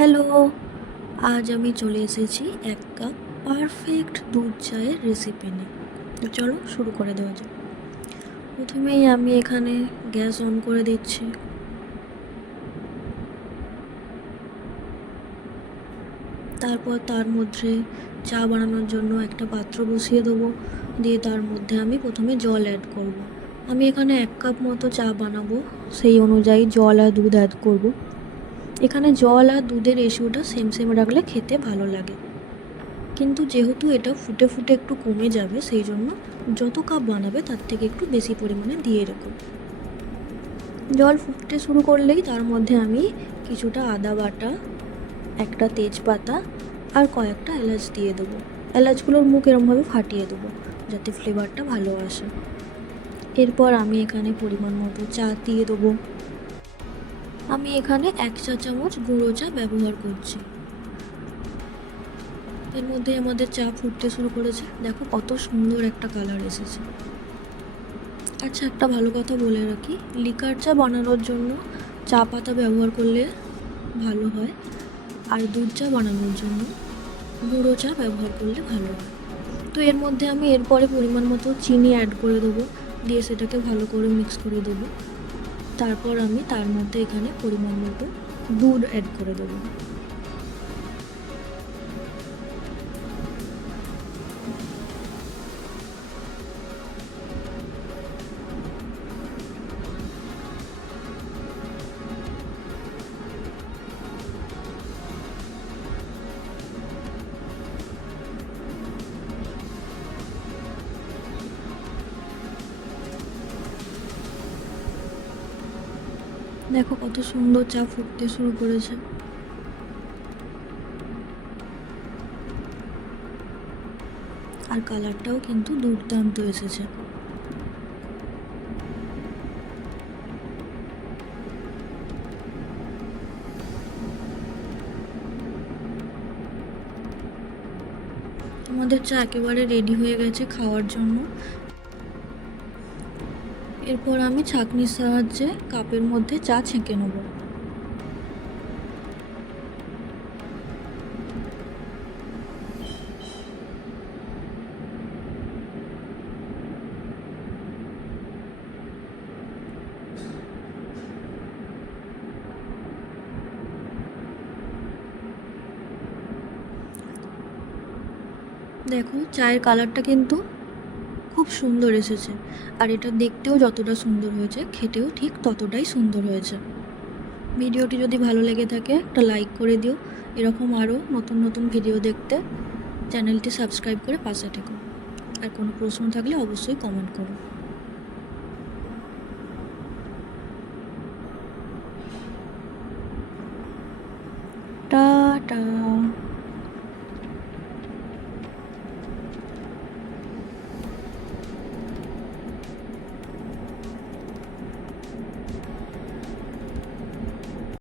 Hello, আজ আমি চলে এসেছি এক কাপ পারফেক্ট দুধ চায়ের রেসিপি নিয়ে। তো চলো শুরু করে দেওয়া যাক। প্রথমেই আমি এখানে গ্যাস অন করে দিচ্ছি। তারপর তার মধ্যে চা বানানোর জন্য একটা পাত্র বসিয়ে দেবো। দিয়ে তার মধ্যে আমি প্রথমে জল অ্যাড করব। আমি এখানে 1 কাপ মতো চা বানাবো, সেই অনুযায়ী জল আর দুধ অ্যাড করব। এখানে জল আর দুধের রেশিওটা সেম রাখলে খেতে ভালো লাগে। কিন্তু যেহেতু এটা ফুটে ফুটে একটু কমে যাবে, সেই জন্য যত কাপ বানাবে তার থেকে একটু বেশি পরিমাণে দিয়ে রেখো। জল ফুটতে শুরু করলেই তার মধ্যে আমি কিছুটা আদা বাটা, একটা তেজপাতা আর কয়েকটা এলাচ দিয়ে দেবো। এলাচগুলোর মুখ এরমভাবে ফাটিয়ে দেবো যাতে ফ্লেভারটা ভালো আসে। এরপর আমি এখানে পরিমাণ মতো চা দিয়ে দেবো। আমি এখানে 1 চা চামচ গুঁড়ো চা ব্যবহার করছি। এর মধ্যে আমাদের চা ফুটতে শুরু করেছে। দেখো কত সুন্দর একটা কালার এসেছে। আচ্ছা, একটা ভালো কথা বলে রাখি, লিকার চা বানানোর জন্য চা পাতা ব্যবহার করলে ভালো হয়, আর দুধ চা বানানোর জন্য গুঁড়ো চা ব্যবহার করলে ভালো হয়। তো এর মধ্যে আমি এরপরে পরিমাণ মতো চিনি অ্যাড করে দেবো, দিয়ে সেটাকে ভালো করে মিক্স করে দেবো। তারপর আমি তার মধ্যে এখানে পরিমাণ মতো দুধ অ্যাড করে দেবো। দেখো কত সুন্দর চা ফুটতে শুরু করেছে। আর কালারটাও কিন্তু দুর্দান্ত এসেছে। আমাদের চা একেবারে রেডি হয়ে গেছে খাওয়ার জন্য। এরপর আমি ছাঁকনির সাহায্যে কাপের মধ্যে চা ছেঁকে নেব। দেখো চায়ের কালারটা কিন্তু খুব সুন্দর এসেছে, আর এটা দেখতেও যতটা সুন্দর হয়েছে খেতেও ঠিক ততটাই সুন্দর হয়েছে। ভিডিওটি যদি ভালো লেগে থাকে একটা লাইক করে দিও। এরকম আরও নতুন নতুন ভিডিও দেখতে চ্যানেলটি সাবস্ক্রাইব করে পাশে থেকো। আর কোনো প্রশ্ন থাকলে অবশ্যই কমেন্ট করো। টাটা।